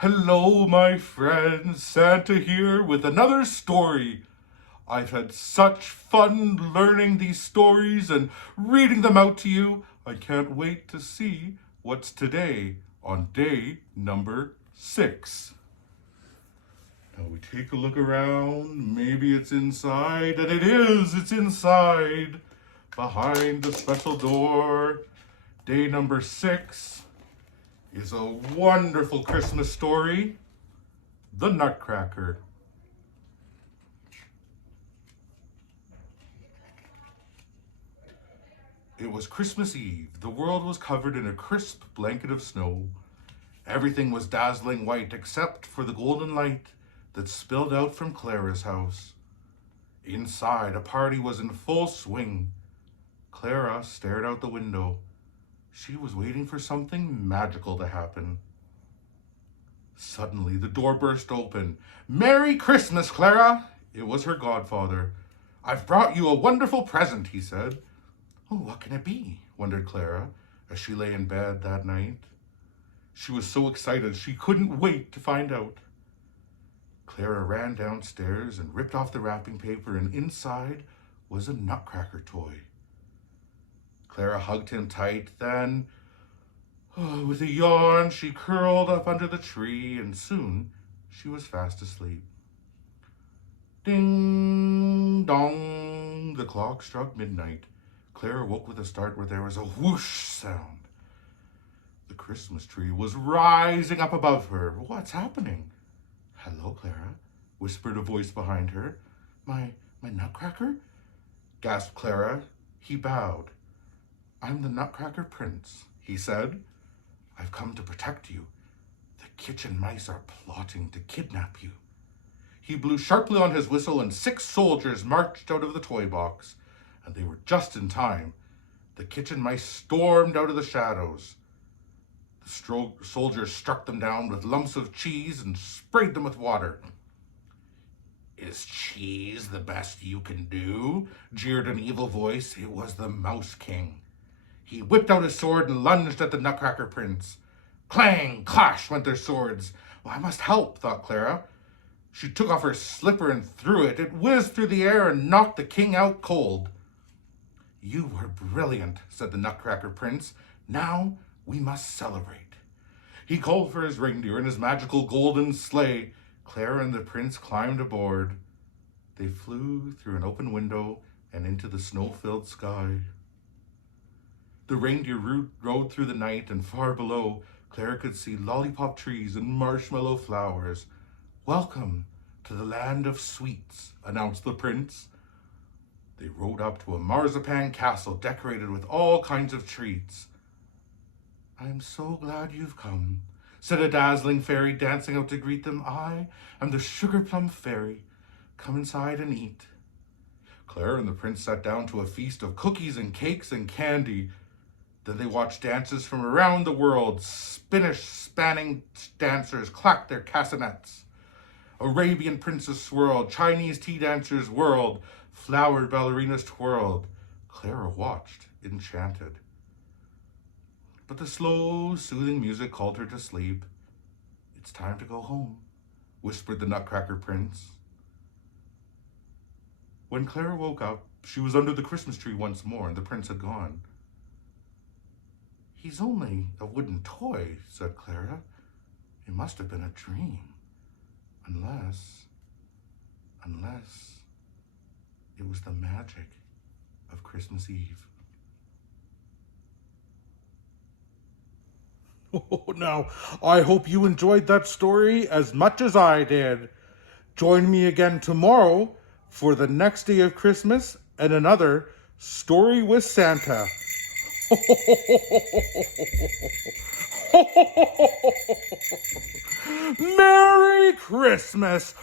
Hello, my friends. Santa here with another story. I've had such fun learning these stories and reading them out to you. I can't wait to see what's today on day number 6. Now we take a look around. Maybe it's inside, and it is. It's inside, behind the special door. Day number 6 is a wonderful Christmas story, The Nutcracker. It was Christmas Eve. The world was covered in a crisp blanket of snow. Everything was dazzling white except for the golden light that spilled out from Clara's house. Inside, a party was in full swing. Clara stared out the window. She was waiting for something magical to happen. Suddenly, the door burst open. "Merry Christmas, Clara!" It was her godfather. "I've brought you a wonderful present," he said. "Oh, what can it be?" wondered Clara as she lay in bed that night. She was so excited she couldn't wait to find out. Clara ran downstairs and ripped off the wrapping paper, and inside was a Nutcracker toy. Clara hugged him tight, then, with a yawn, she curled up under the tree, and soon she was fast asleep. Ding dong! The clock struck midnight. Clara woke with a start where there was a whoosh sound. The Christmas tree was rising up above her. "What's happening?" "Hello, Clara," whispered a voice behind her. My Nutcracker?" gasped Clara. He bowed. "I'm the Nutcracker Prince," he said. "I've come to protect you. The kitchen mice are plotting to kidnap you." He blew sharply on his whistle, and 6 soldiers marched out of the toy box, and they were just in time. The kitchen mice stormed out of the shadows. The soldiers struck them down with lumps of cheese and sprayed them with water. "Is cheese the best you can do?" jeered an evil voice. It was the Mouse King. He whipped out his sword and lunged at the Nutcracker Prince. Clang! Clash went their swords. "Well, I must help," thought Clara. She took off her slipper and threw it. It whizzed through the air and knocked the king out cold. "You were brilliant," said the Nutcracker Prince. "Now we must celebrate." He called for his reindeer and his magical golden sleigh. Clara and the prince climbed aboard. They flew through an open window and into the snow-filled sky. The reindeer rode through the night, and far below, Clara could see lollipop trees and marshmallow flowers. "Welcome to the land of sweets," announced the prince. They rode up to a marzipan castle decorated with all kinds of treats. "I'm so glad you've come," said a dazzling fairy dancing out to greet them. "I am the Sugar Plum Fairy. Come inside and eat." Clara and the prince sat down to a feast of cookies and cakes and candy. Then they watched dances from around the world. Spanish spanning dancers clacked their castanets. Arabian princes swirled. Chinese tea dancers whirled. Flowered ballerinas twirled. Clara watched, enchanted. But the slow, soothing music called her to sleep. "It's time to go home," whispered the Nutcracker Prince. When Clara woke up, she was under the Christmas tree once more, and the prince had gone. "He's only a wooden toy," said Clara. "It must have been a dream. Unless it was the magic of Christmas Eve." Now, I hope you enjoyed that story as much as I did. Join me again tomorrow for the next day of Christmas and another Story with Santa. Merry Christmas!